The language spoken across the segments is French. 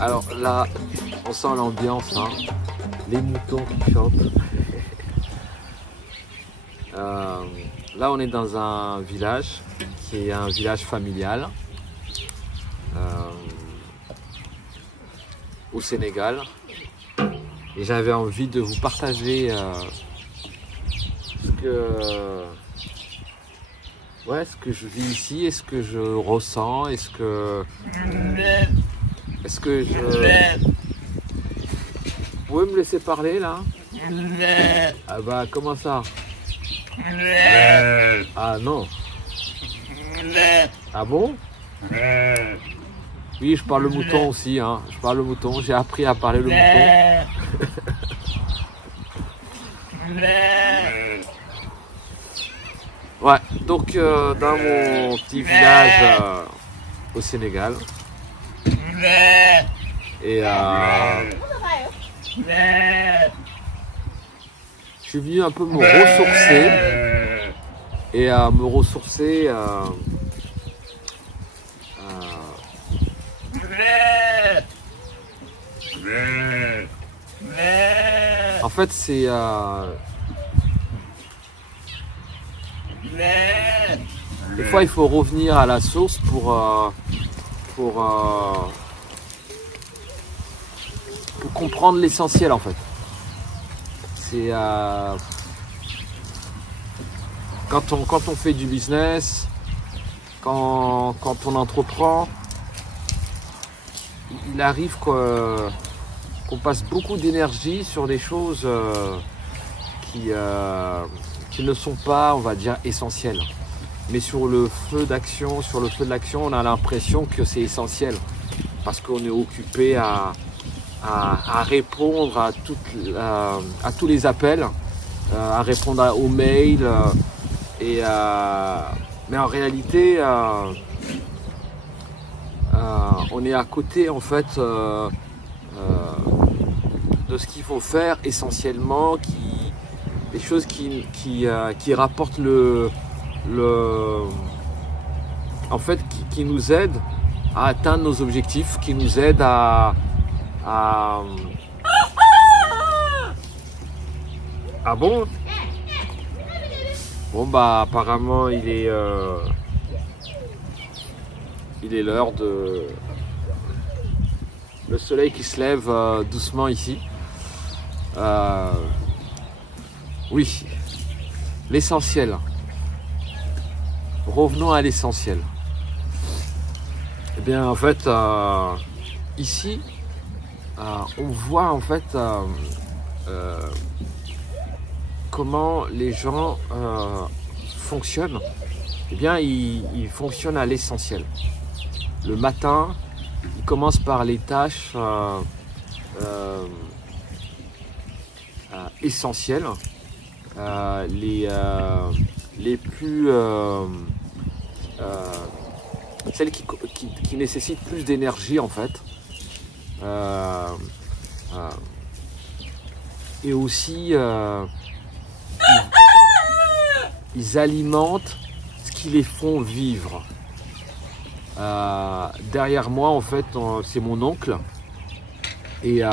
Alors là, on sent l'ambiance, hein. Les moutons qui chantent. Là, on est dans un village qui est un village familial au Sénégal. Et j'avais envie de vous partager ce que je vis ici, et ce que je ressens, est-ce que je... Vous pouvez me laisser parler là? Ah bah comment ça? Ah non. Ah bon? Oui, je parle le mouton aussi, hein. Je parle le mouton, j'ai appris à parler le mouton. Ouais, donc dans mon petit village au Sénégal. Et je suis venu un peu me ressourcer. Et me ressourcer en fait c'est des fois il faut revenir à la source pour comprendre l'essentiel en fait. C'est quand on fait du business, quand on entreprend, il arrive qu'on passe beaucoup d'énergie sur des choses qui ne sont pas, on va dire, essentielles. Mais sur le feu de l'action, on a l'impression que c'est essentiel parce qu'on est occupé à répondre à tous les appels, à répondre aux mails. Mais en réalité, on est à côté en fait de ce qu'il faut faire essentiellement, des choses qui rapportent en fait, qui nous aident à atteindre nos objectifs, qui nous aident à Ah bon? Bon bah apparemment il est l'heure de le soleil qui se lève doucement ici. Oui, l'essentiel. Revenons à l'essentiel. Eh bien en fait ici on voit en fait comment les gens fonctionnent. Eh bien ils fonctionnent à l'essentiel. Le matin, ils commencent par les tâches essentielles, les plus celles qui nécessitent plus d'énergie en fait. Et aussi ils alimentent ce qui les font vivre. Derrière moi en fait c'est mon oncle et il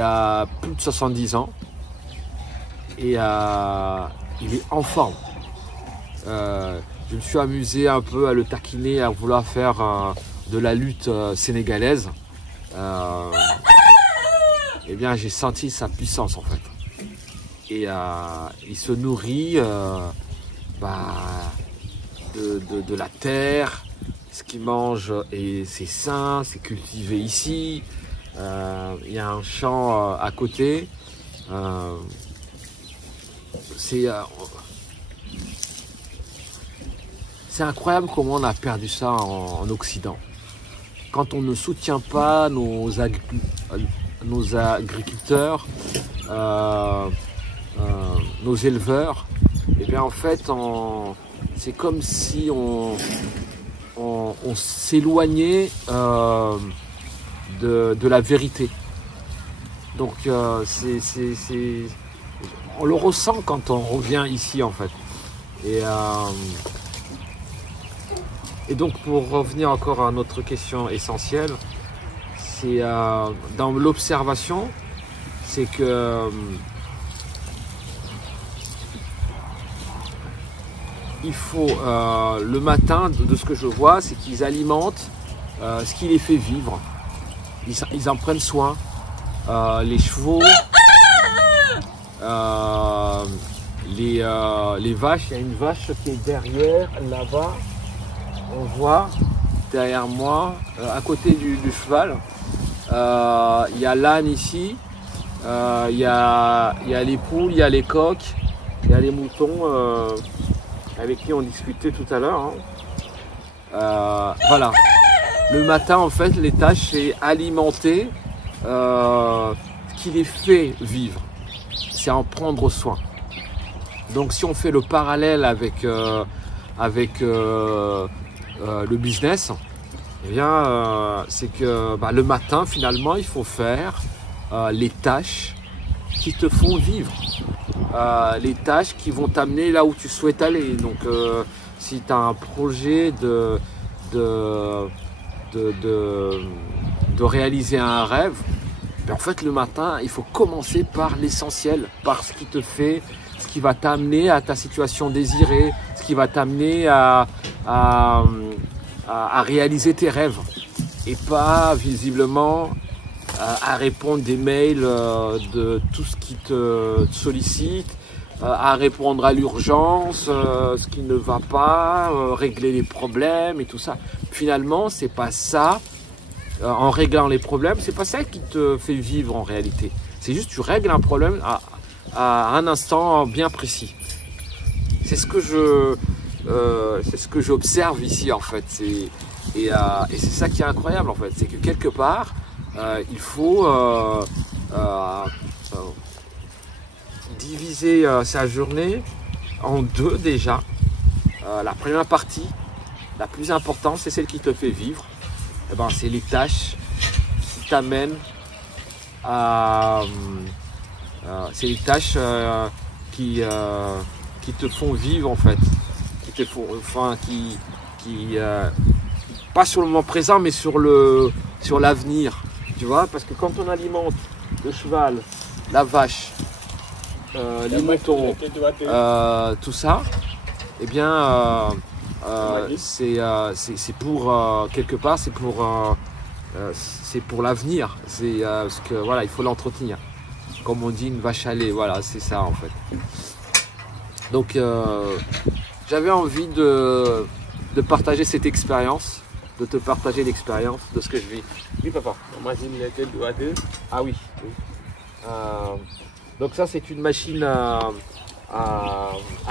a plus de 70 ans et il est en forme. Je me suis amusé un peu à le taquiner, à vouloir faire de la lutte sénégalaise. Eh bien j'ai senti sa puissance en fait. Et il se nourrit de la terre, ce qu'il mange et c'est sain, c'est cultivé ici. Il y a un champ à côté. C'est incroyable comment on a perdu ça en Occident. Quand on ne soutient pas nos agriculteurs, nos éleveurs, et bien en fait c'est comme si on s'éloignait de la vérité. Donc on le ressent quand on revient ici en fait. Et Et donc pour revenir encore à notre question essentielle, c'est dans l'observation, c'est que il faut le matin, de ce que je vois, c'est qu'ils alimentent ce qui les fait vivre. Ils en prennent soin. Les chevaux, les vaches, il y a une vache qui est derrière, là-bas, on voit, derrière moi, à côté du cheval. Il y a l'âne ici, il y a les poules, il y a les coqs, il y a les moutons avec qui on discutait tout à l'heure. Voilà. Le matin, en fait, les tâches, c'est alimenter ce qui les fait vivre. C'est en prendre soin. Donc, si on fait le parallèle avec le business, eh bien, c'est que le matin, finalement, il faut faire les tâches qui te font vivre. Les tâches qui vont t'amener là où tu souhaites aller. Donc, si tu as un projet de réaliser un rêve, en fait, le matin, il faut commencer par l'essentiel, par ce qui te fait, ce qui va t'amener à ta situation désirée, ce qui va t'amener à réaliser tes rêves. Et pas, visiblement, à répondre des mails de tout ce qui te sollicite, à répondre à l'urgence, ce qui ne va pas, régler les problèmes et tout ça. Finalement, c'est pas ça, en réglant les problèmes, c'est pas ça qui te fait vivre en réalité. C'est juste tu règles un problème à un instant bien précis. C'est ce que j'observe ici en fait. Et c'est ça qui est incroyable en fait, c'est que quelque part, il faut diviser sa journée en deux déjà. La première partie, la plus importante, c'est celle qui te fait vivre. Eh ben, c'est les tâches qui t'amènent à... c'est les tâches qui te font vivre en fait. Qui te font, enfin, pas sur le moment présent, mais sur l'avenir. Tu vois, parce que quand on alimente le cheval, la vache, les moutons, tout ça, eh bien, c'est pour quelque part, c'est pour l'avenir. C'est parce que voilà, il faut l'entretenir. Comme on dit, une vache à lait. Voilà, c'est ça en fait. Donc, j'avais envie de partager cette expérience, de te partager l'expérience de ce que je vis. Oui, papa. Ah oui. Donc ça, c'est une machine à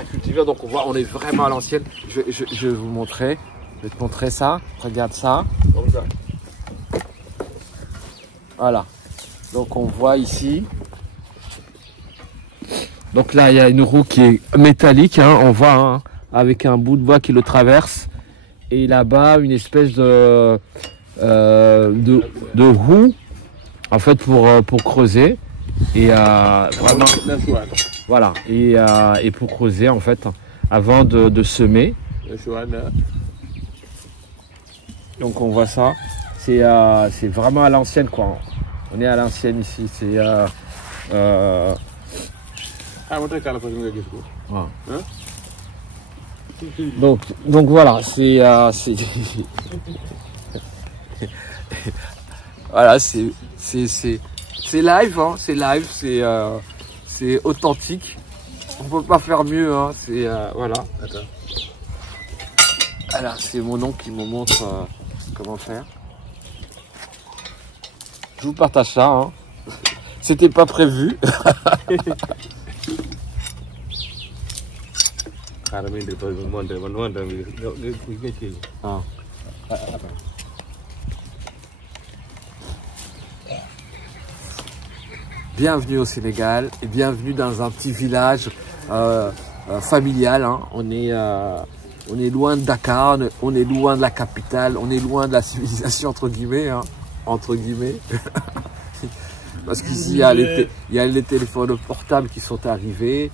cultiver. Donc on voit, on est vraiment à l'ancienne. Je vais vous montrer. Je vais te montrer ça. Regarde ça. Comme ça. Voilà. Donc on voit ici. Donc là, il y a une roue qui est métallique. Hein, on voit hein, avec un bout de bois qui le traverse. Et là-bas, une espèce de roue, en fait, pour creuser. Et vraiment, voilà. Et pour creuser, en fait, avant de semer. Donc on voit ça. C'est vraiment à l'ancienne, quoi. On est à l'ancienne ici. C'est donc voilà, c'est voilà, c'est live, hein, c'est live, c'est authentique. On peut pas faire mieux, hein, c'est voilà. Alors c'est mon oncle qui me montre comment faire. Je vous partage ça, hein. C'était pas prévu. Ah. Bienvenue au Sénégal et bienvenue dans un petit village familial. Hein. On est loin de Dakar, on est loin de la capitale, on est loin de la civilisation entre guillemets. Hein. Entre guillemets. Parce qu'ici, il y a les téléphones portables qui sont arrivés.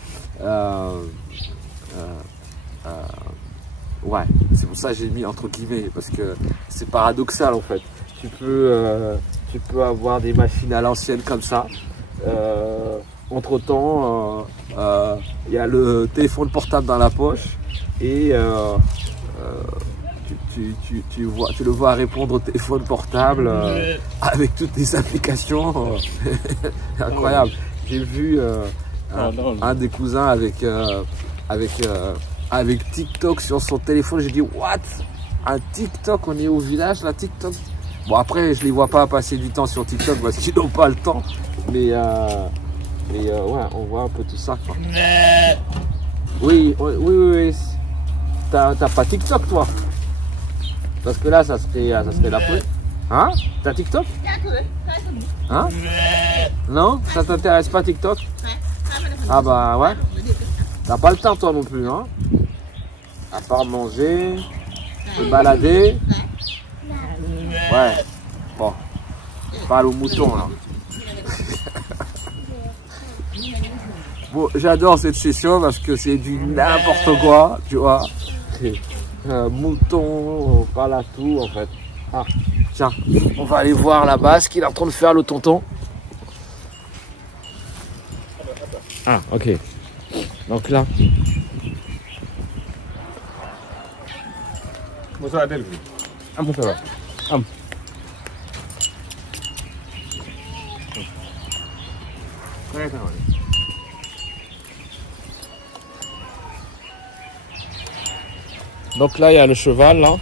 Ouais, c'est pour ça que j'ai mis entre guillemets, parce que c'est paradoxal en fait. Tu peux avoir des machines à l'ancienne comme ça. Entre temps, il y a le téléphone portable dans la poche et tu le vois répondre au téléphone portable avec toutes les applications. Incroyable. J'ai vu un des cousins avec TikTok sur son téléphone. J'ai dit, what? Un TikTok? On est au village, là, TikTok? Bon, après, je les vois pas passer du temps sur TikTok parce qu'ils n'ont pas le temps. Mais ouais, on voit un peu tout ça, quoi. Oui. T'as pas TikTok, toi? Parce que là, ça serait la police. Hein? T'as TikTok? Hein? Non? Ça t'intéresse pas TikTok? Ah bah ouais. T'as pas le temps toi non plus, hein? À part manger, se balader. Ouais. Bon. Je parle aux moutons là. Bon, j'adore cette session parce que c'est du n'importe quoi, tu vois. Mouton, on parle à tout en fait. Ah, tiens, on va aller voir là-bas ce qu'il est en train de faire le tonton. Ah, ok. Donc là. Donc là, il y a le cheval là.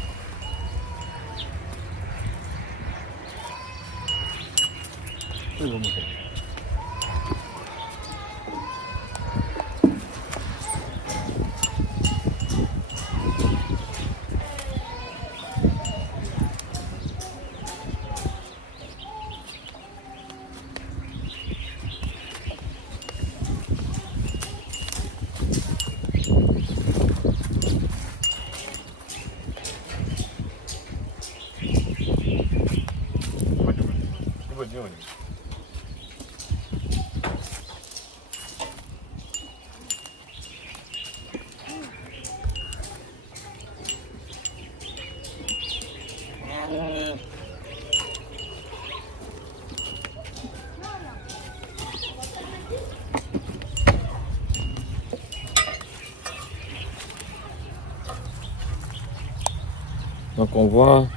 Donc on voit,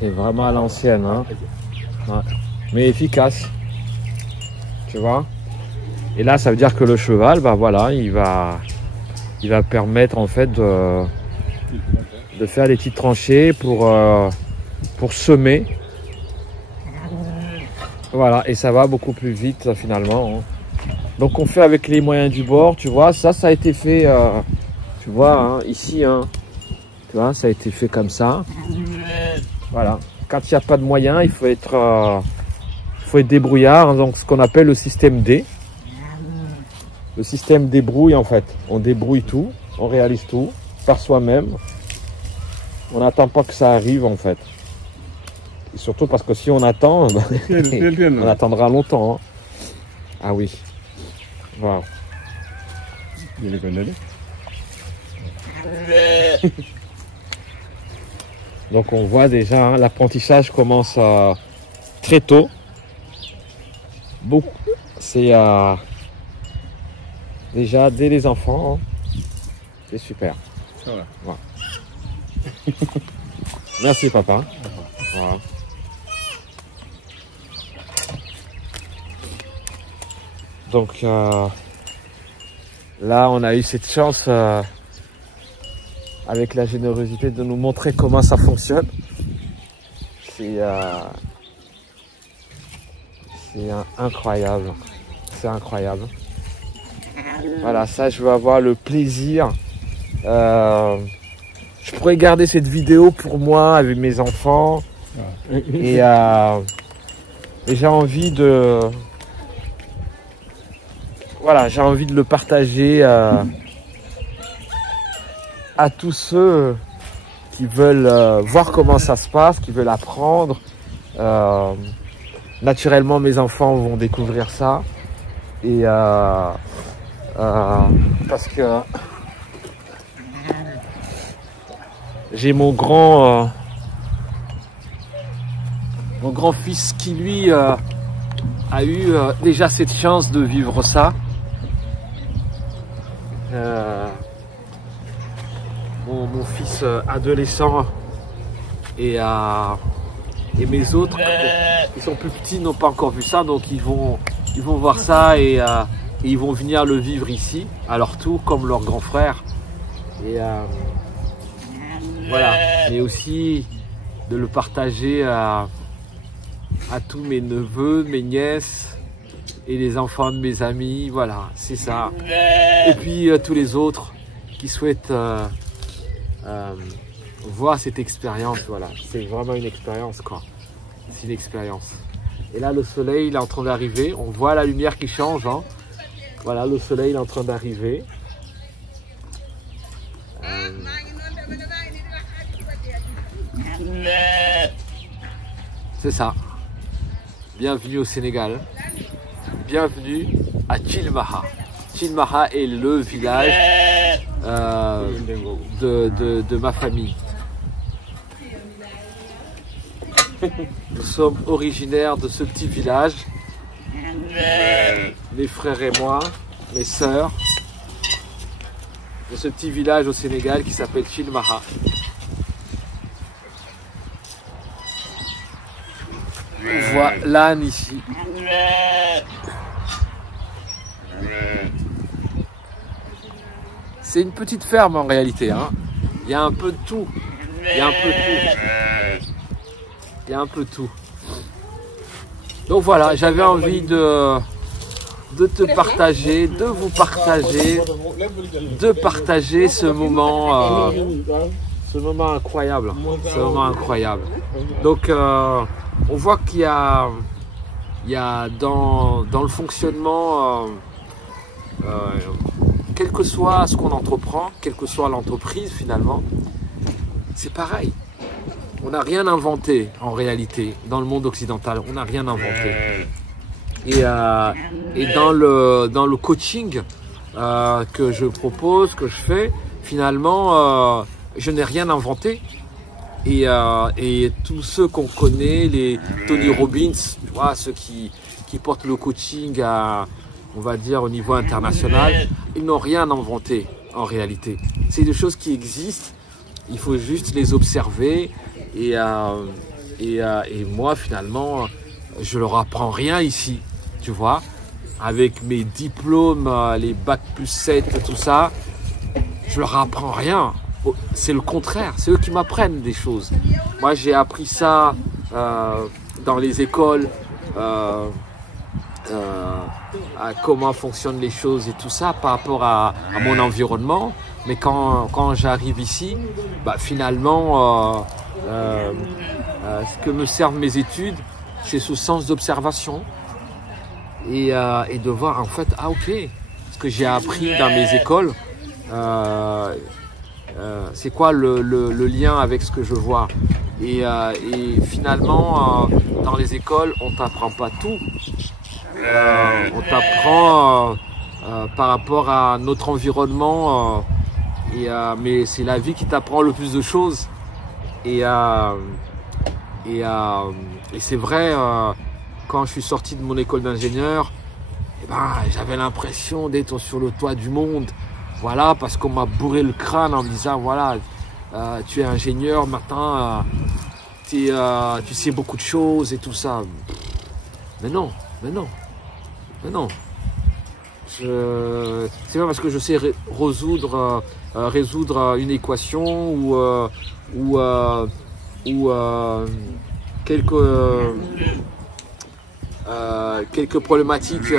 c'est vraiment à l'ancienne, hein. Ouais. Mais efficace, tu vois. Et là, ça veut dire que le cheval, bah voilà, il va permettre en fait de faire des petites tranchées pour semer. Voilà, et ça va beaucoup plus vite finalement, hein. Donc on fait avec les moyens du bord, tu vois. Ça a été fait, tu vois, hein, ici, hein. Tu vois, ça a été fait comme ça. Voilà. Quand il n'y a pas de moyens, il faut être débrouillard, hein, donc ce qu'on appelle le système D. Le système débrouille en fait. On débrouille tout, on réalise tout par soi-même. On n'attend pas que ça arrive en fait. Et surtout parce que si on attend, on attendra longtemps, hein. Ah oui. Wow. Donc on voit déjà, hein, l'apprentissage commence très tôt. Beaucoup. C'est déjà dès les enfants, hein. C'est super. Voilà. Merci papa. Voilà. Donc là on a eu cette chance avec la générosité de nous montrer comment ça fonctionne. C'est incroyable. C'est incroyable. Voilà, ça je veux avoir le plaisir. Je pourrais garder cette vidéo pour moi avec mes enfants. Et j'ai envie de... Voilà, j'ai envie de le partager à tous ceux qui veulent voir comment ça se passe, qui veulent apprendre. Naturellement, mes enfants vont découvrir ça. Et parce que J'ai mon grand-fils qui lui a eu déjà cette chance de vivre ça. Mon fils adolescent et mes autres qui sont plus petits n'ont pas encore vu ça, donc ils vont voir ça et ils vont venir le vivre ici à leur tour comme leur grand frère. Et voilà, mais aussi de le partager à tous mes neveux, mes nièces et les enfants de mes amis. Voilà, c'est ça. Et puis tous les autres qui souhaitent voir cette expérience. Voilà, c'est vraiment une expérience, quoi. C'est une expérience. Et là, le soleil, il est en train d'arriver. On voit la lumière qui change, hein. Voilà, le soleil il est en train d'arriver. C'est ça. Bienvenue au Sénégal. Bienvenue à Thilmakha. Thilmakha est le village de ma famille. Nous sommes originaires de ce petit village. Mes frères et moi, mes sœurs, de ce petit village au Sénégal qui s'appelle Thilmakha. On voit l'âne ici. C'est une petite ferme en réalité, hein. Il y a un peu de tout. Il y a un peu de tout. Il y a un peu de tout. Donc voilà, j'avais envie de te partager, de vous partager, de partager ce moment incroyable. Ce moment incroyable. Donc on voit qu'il y a dans le fonctionnement, quel que soit ce qu'on entreprend, quelle que soit l'entreprise finalement, c'est pareil. On n'a rien inventé en réalité dans le monde occidental. On n'a rien inventé. Et dans le coaching que je propose, que je fais, finalement, je n'ai rien inventé. Et tous ceux qu'on connaît, les Tony Robbins, tu vois, ceux qui portent le coaching on va dire au niveau international, ils n'ont rien inventé en réalité. C'est des choses qui existent. Il faut juste les observer. Et moi, finalement, je leur apprends rien ici, tu vois. Avec mes diplômes, les bac plus 7, tout ça, je leur apprends rien. C'est le contraire, c'est eux qui m'apprennent des choses. Moi, j'ai appris ça dans les écoles, à comment fonctionnent les choses et tout ça par rapport à mon environnement. Mais quand j'arrive ici, bah, finalement, ce que me servent mes études, c'est ce sens d'observation et de voir en fait, ah ok, ce que j'ai appris dans mes écoles, c'est quoi le lien avec ce que je vois. Et finalement, dans les écoles, on t'apprend pas tout. On t'apprend par rapport à notre environnement, mais c'est la vie qui t'apprend le plus de choses. Et c'est vrai, quand je suis sorti de mon école d'ingénieur, j'avais l'impression d'être sur le toit du monde. Voilà, parce qu'on m'a bourré le crâne en me disant, voilà, tu es ingénieur, maintenant, tu sais beaucoup de choses et tout ça. Mais non. C'est pas parce que je sais résoudre une équation ou quelques problématiques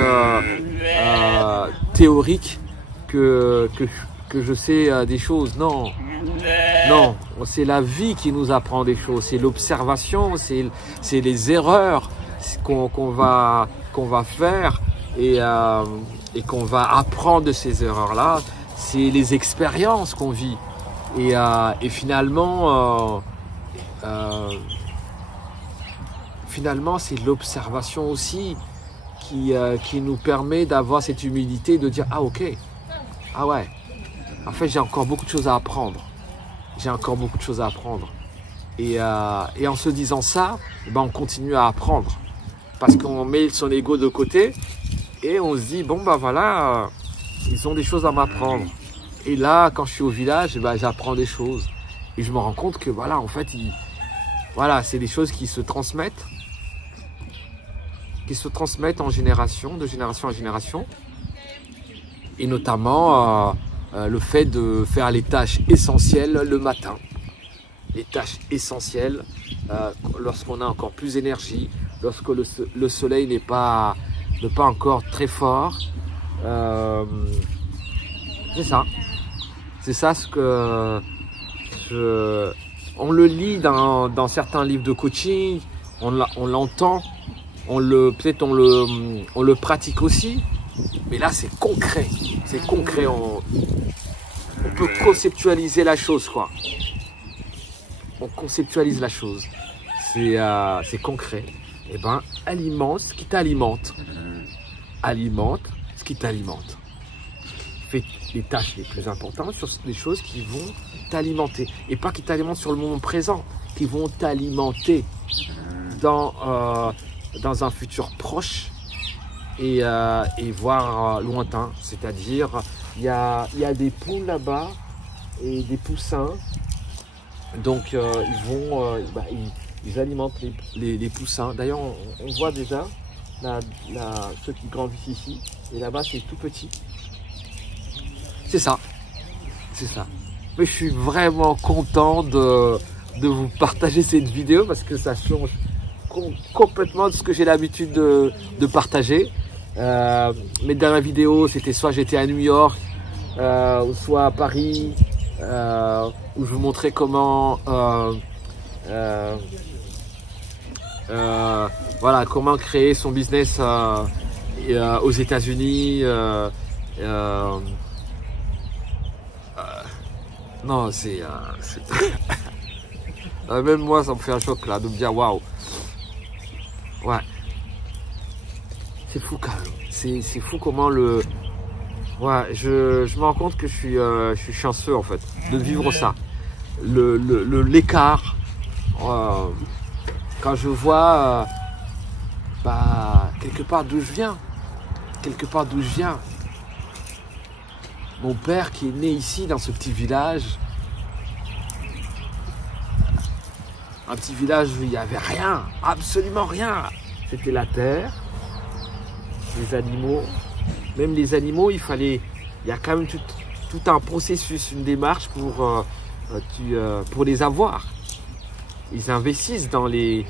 théoriques que je sais des choses. Non, c'est la vie qui nous apprend des choses, c'est l'observation, c'est les erreurs qu'on va faire et qu'on va apprendre de ces erreurs-là. C'est les expériences qu'on vit et finalement c'est l'observation aussi qui nous permet d'avoir cette humilité de dire ah ok, ah ouais, en fait j'ai encore beaucoup de choses à apprendre. j'ai encore beaucoup de choses à apprendre. Et en se disant ça, ben on continue à apprendre. Parce qu'on met son ego de côté et on se dit, bon ben voilà, ils ont des choses à m'apprendre. Et là, quand je suis au village, ben, j'apprends des choses. Et je me rends compte que voilà, en fait, voilà, c'est des choses qui se transmettent en génération, de génération en génération. Et notamment le fait de faire les tâches essentielles le matin. Les tâches essentielles lorsqu'on a encore plus d'énergie, lorsque le soleil n'est pas encore très fort. C'est ça. C'est ça ce que on le lit dans certains livres de coaching, on l'entend, peut-être on le pratique aussi, mais là c'est concret, on peut conceptualiser la chose quoi. On conceptualise la chose, c'est concret. Et ben alimente ce qui t'alimente, alimente ce qui t'alimente. Fais les tâches les plus importantes sur les choses qui vont t'alimenter et pas qui t'alimentent sur le moment présent, qui vont t'alimenter dans un futur proche et voire lointain. C'est-à-dire il y a des poules là-bas et des poussins, donc ils alimentent les poussins. D'ailleurs on voit déjà ceux qui grandissent ici et là-bas c'est tout petit. C'est ça. Mais je suis vraiment content de vous partager cette vidéo parce que ça change complètement de ce que j'ai l'habitude de partager. Mes dernières vidéos, c'était soit j'étais à New York, soit à Paris, où je vous montrais comment comment créer son business aux États-Unis. Non, c'est même moi ça me fait un choc là de me dire waouh. Ouais. C'est fou quand même. C'est fou comment ouais, je me rends compte que je suis chanceux en fait de vivre ça. L'écart quand je vois quelque part d'où je viens. Mon père qui est né ici dans ce petit village, un petit village où il n'y avait rien, absolument rien. C'était la terre, les animaux. Même les animaux, il y a quand même tout un processus, une démarche pour les avoir. Ils investissent dans les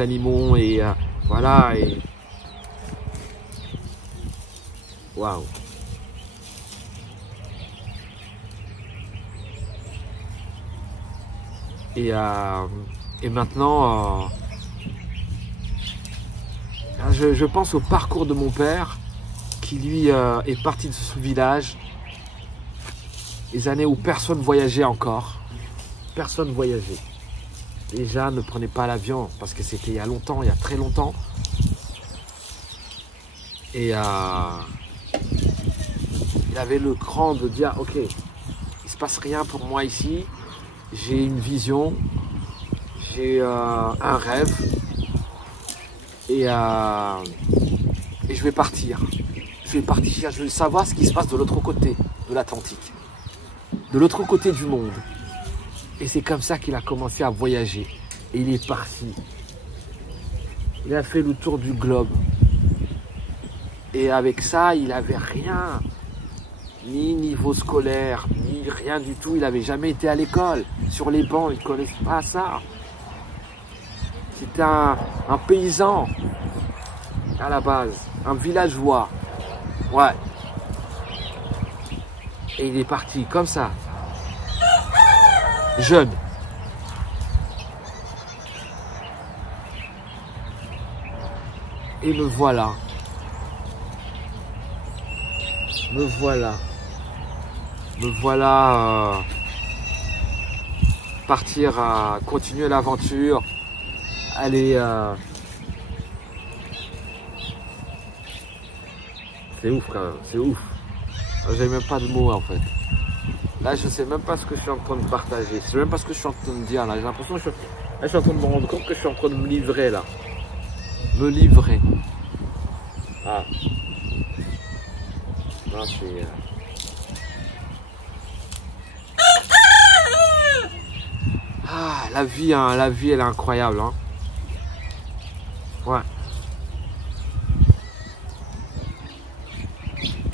animaux et voilà. Et waouh. Et maintenant, je pense au parcours de mon père qui lui est parti de ce village, les années où personne voyageait encore. Personne voyageait. Les gens ne prenaient pas l'avion parce que c'était il y a longtemps, il y a très longtemps. Et il avait le cran de dire ok, il ne se passe rien pour moi ici. J'ai une vision, j'ai un rêve et je vais partir. Je vais savoir ce qui se passe de l'autre côté de l'Atlantique, de l'autre côté du monde. Et c'est comme ça qu'il a commencé à voyager. Et il est parti. Il a fait le tour du globe. Et avec ça, il n'avait rien. Ni niveau scolaire, ni rien du tout. Il n'avait jamais été à l'école. Sur les bancs, il ne connaissait pas ça. C'était un paysan à la base. Un villageois. Ouais. Et il est parti comme ça. Jeune. Et me voilà. Me voilà partir à continuer l'aventure, aller c'est ouf quand même, c'est ouf. J'ai même pas de mots en fait. Là, je sais même pas ce que je suis en train de partager. Je sais même pas ce que je suis en train de dire là. J'ai l'impression que je suis en train de me rendre compte que je suis en train de me livrer là. Me livrer. Ah. Non, c'est... Ah, la vie, elle est incroyable. Hein. Ouais.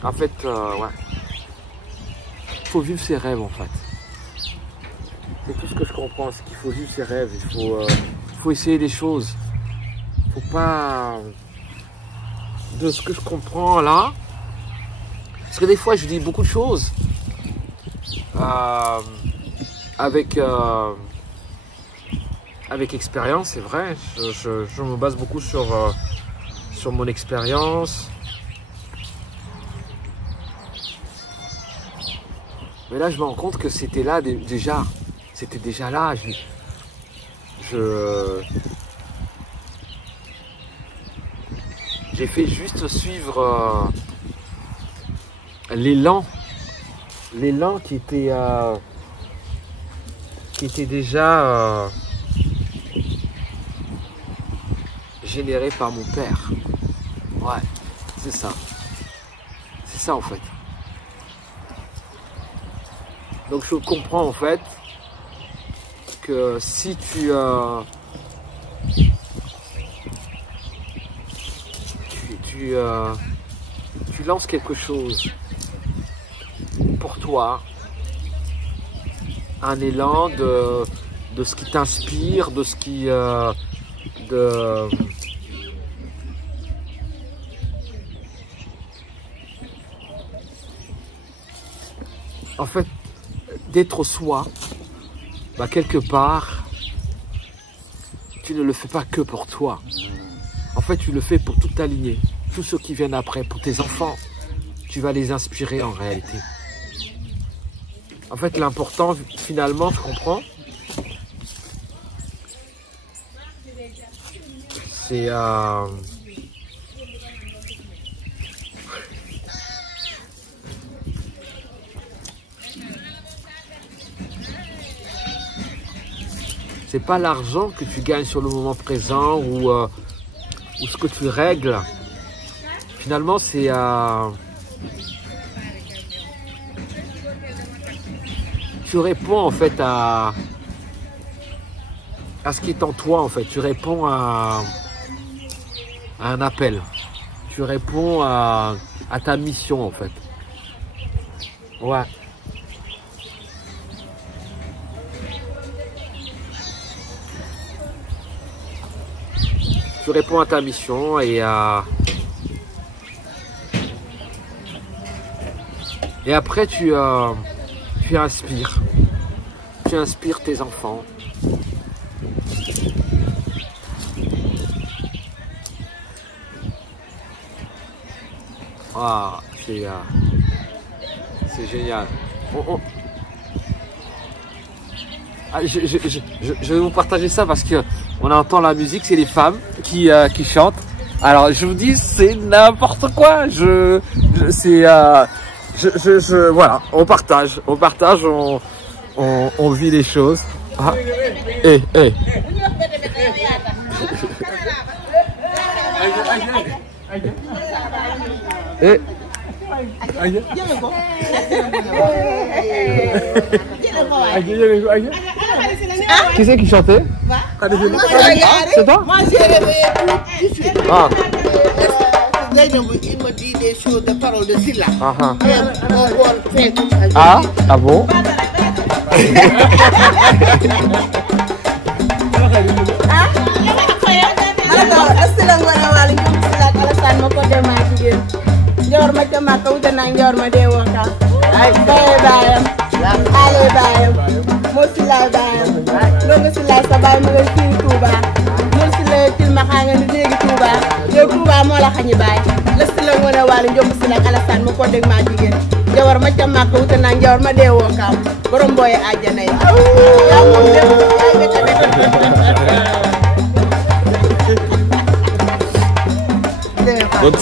En fait, ouais. Il faut vivre ses rêves en fait. C'est tout ce que je comprends, c'est qu'il faut vivre ses rêves. Il faut essayer des choses. Faut pas... De ce que je comprends là, parce que des fois je dis beaucoup de choses avec expérience, c'est vrai. Je me base beaucoup sur mon expérience. Mais là je me rends compte que c'était là déjà. C'était déjà là. J'ai fait juste suivre l'élan qui était déjà généré par mon père. Ouais, c'est ça. C'est ça en fait. Donc je comprends en fait que si tu lances quelque chose pour toi, un élan de ce qui t'inspire, de ce qui en fait d'être soi, bah quelque part tu ne le fais pas que pour toi. En fait tu le fais pour toute ta lignée. Tous ceux qui viennent après, pour tes enfants, tu vas les inspirer en réalité. En fait, l'important, finalement, je comprends, c'est c'est pas l'argent que tu gagnes sur le moment présent ou ce que tu règles. Finalement, c'est tu réponds en fait à ce qui est en toi en fait. Tu réponds à un appel. Tu réponds à ta mission en fait. Ouais. Tu réponds à ta mission et après tu inspires. Tu inspires tes enfants. Ah, c'est génial. Ah, je vais vous partager ça parce que on entend la musique, c'est les femmes qui chantent. Alors je vous dis, c'est n'importe quoi. Voilà, on partage, on vit les choses. Ah. Hey. Eh. Qui c'est qui chantait? C'est toi? Ah. Il me dit des choses de paroles de Silla. Ah bon? Njor ma ca Makka wuute naa njor ma dee woon kaw ay baye baayam ale baayam moo si laay baayam loolu si laay sa baay ma nga fii Touba moo si la tilma xaa nga ni léegi Touba yow Touba moo la xañi baay la si la ngone waali njom si la Alassane ma ko dégg maa jigéen njawar ma ca Makka wuute naa njor ma dee woon kaw borom mbooye àjjana yi yaa moom lépp yaay weta Donc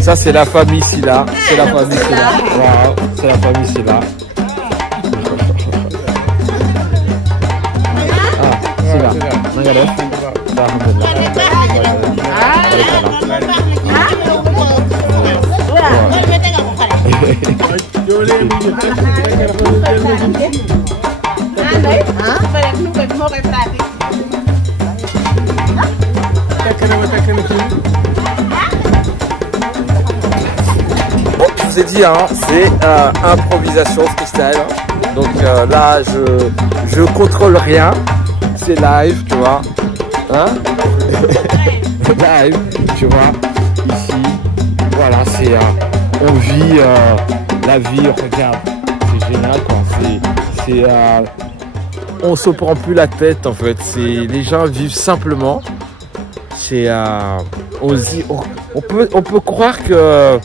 ça c'est la famille Silla, c'est la famille Silla. Wow, c'est la famille Silla. Bon, je vous ai dit, hein, c'est improvisation freestyle. Donc là, je contrôle rien. C'est live, tu vois. Hein? Live, tu vois. Ici, voilà, c'est on vit la vie. Regarde, c'est génial, quoi. On se prend plus la tête, en fait. Les gens vivent simplement. C'est on peut croire que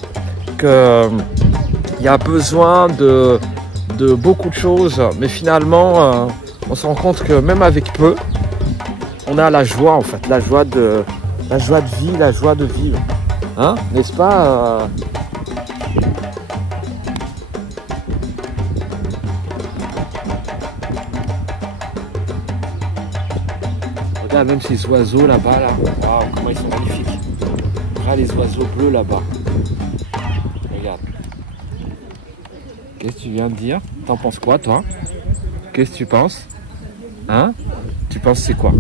il y a besoin de beaucoup de choses, mais finalement on se rend compte que même avec peu, on a la joie, en fait, la joie de vie, la joie de vivre, hein, n'est-ce pas? Regarde même ces oiseaux là-bas, là. Waouh, comment ils sont magnifiques. Regarde les oiseaux bleus là-bas. Regarde. Qu'est-ce que tu viens de dire? T'en penses quoi, toi? Qu'est-ce que tu penses? Hein? Tu penses c'est quoi?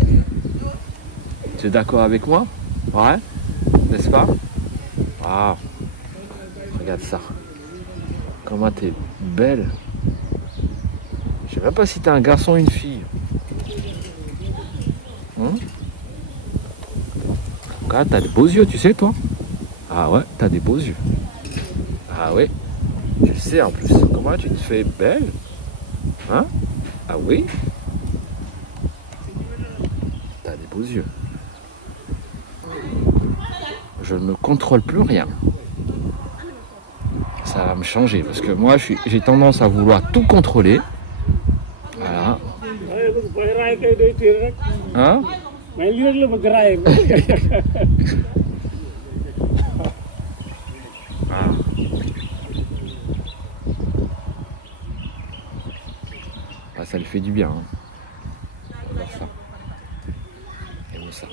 Tu es d'accord avec moi? Ouais? N'est-ce pas? Waouh! Regarde ça. Comment t'es belle. Je sais même pas si t'es un garçon ou une fille. Regarde, t'as des beaux yeux, tu sais, toi? Ah ouais, t'as des beaux yeux. Ah ouais, tu le sais en plus. Comment tu te fais belle? Hein? Ah oui? T'as des beaux yeux. Je ne contrôle plus rien. Ça va me changer parce que moi, j'ai tendance à vouloir tout contrôler. Voilà. Hein? Ah, ça lui fait du bien. Hein. Regarde ça. Et où ça?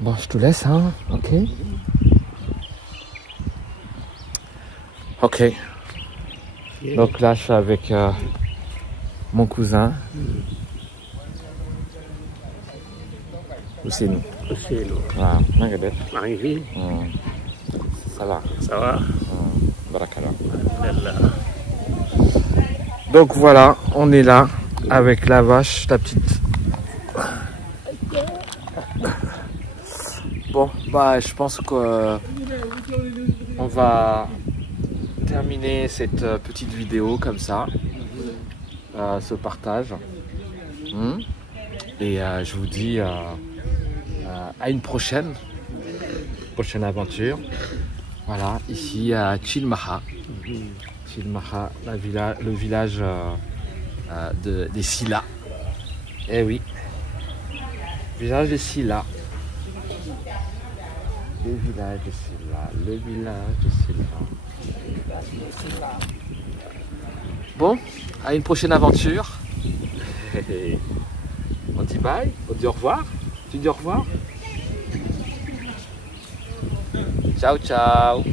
Bon, je te laisse, hein. Ok. Ok. Donc là, je suis avec mon cousin. Où c'est nous? Ah, ça va. Ça va? Barakallah. Donc voilà, on est là avec la vache, la petite. Bon, bah je pense qu'on va terminer cette petite vidéo comme ça, ce partage. Et je vous dis à une prochaine aventure. Voilà, ici à Chilmaha. Chilmaha, le village des Silla. Eh oui, village des Silla. Le village de Silla, le village de Silla. Bon, à une prochaine aventure. On dit bye, on dit au revoir. Tu dis au revoir. Ciao, ciao.